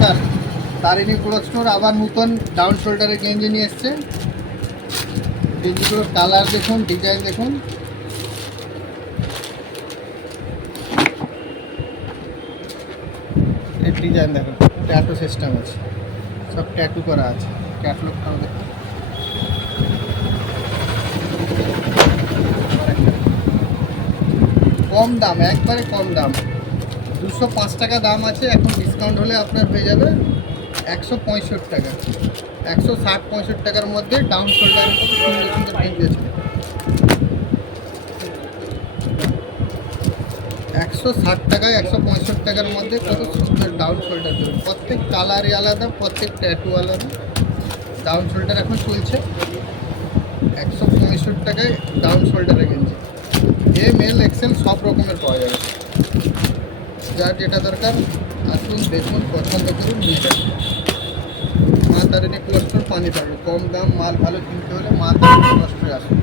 নমস্কার, Tarini cloth store আবার নতুন ডাউন শোল্ডারের গেঞ্জি নিয়ে এসছে। গেঞ্জিগুলোর কালার দেখুন, ডিজাইন দেখুন। এর ডিজাইন দেখুন, ট্যাটু সিস্টেম আছে, সব ট্যাটু করা আছে। ক্যাটলগটাও দেখুন। কম দাম, একবারে কম দাম, 205 টাকা দাম আছে। এখন ডিসকাউন্ট হলে আপনার হয়ে যাবে 165 টাকা। 160-65 টাকার মধ্যে ডাউন শোল্ডারের মধ্যে সুন্দর সুন্দর গেঞ্জি আছে। 160 টাকায় 165 টাকার মধ্যে কত সুন্দর ডাউন শোল্ডার দেবেন। প্রত্যেক কালারই আলাদা, প্রত্যেক ট্যাটু আলাদা। ডাউন শোল্ডার এখন চলছে 165 টাকায় ডাউন শোল্ডারের গেঞ্জি। এম এল এক্সেল সব রকমের পাওয়া যাবে। যার যেটা দরকার আসুন, দেখুন, পছন্দ করুন, নিয়ে যান। মা তারিণী ক্লথ স্টোর, পানি পাবে। কম দাম মাল ভালো কিনতে হলে মা তারিণী ক্লথ স্টোরে আসুন।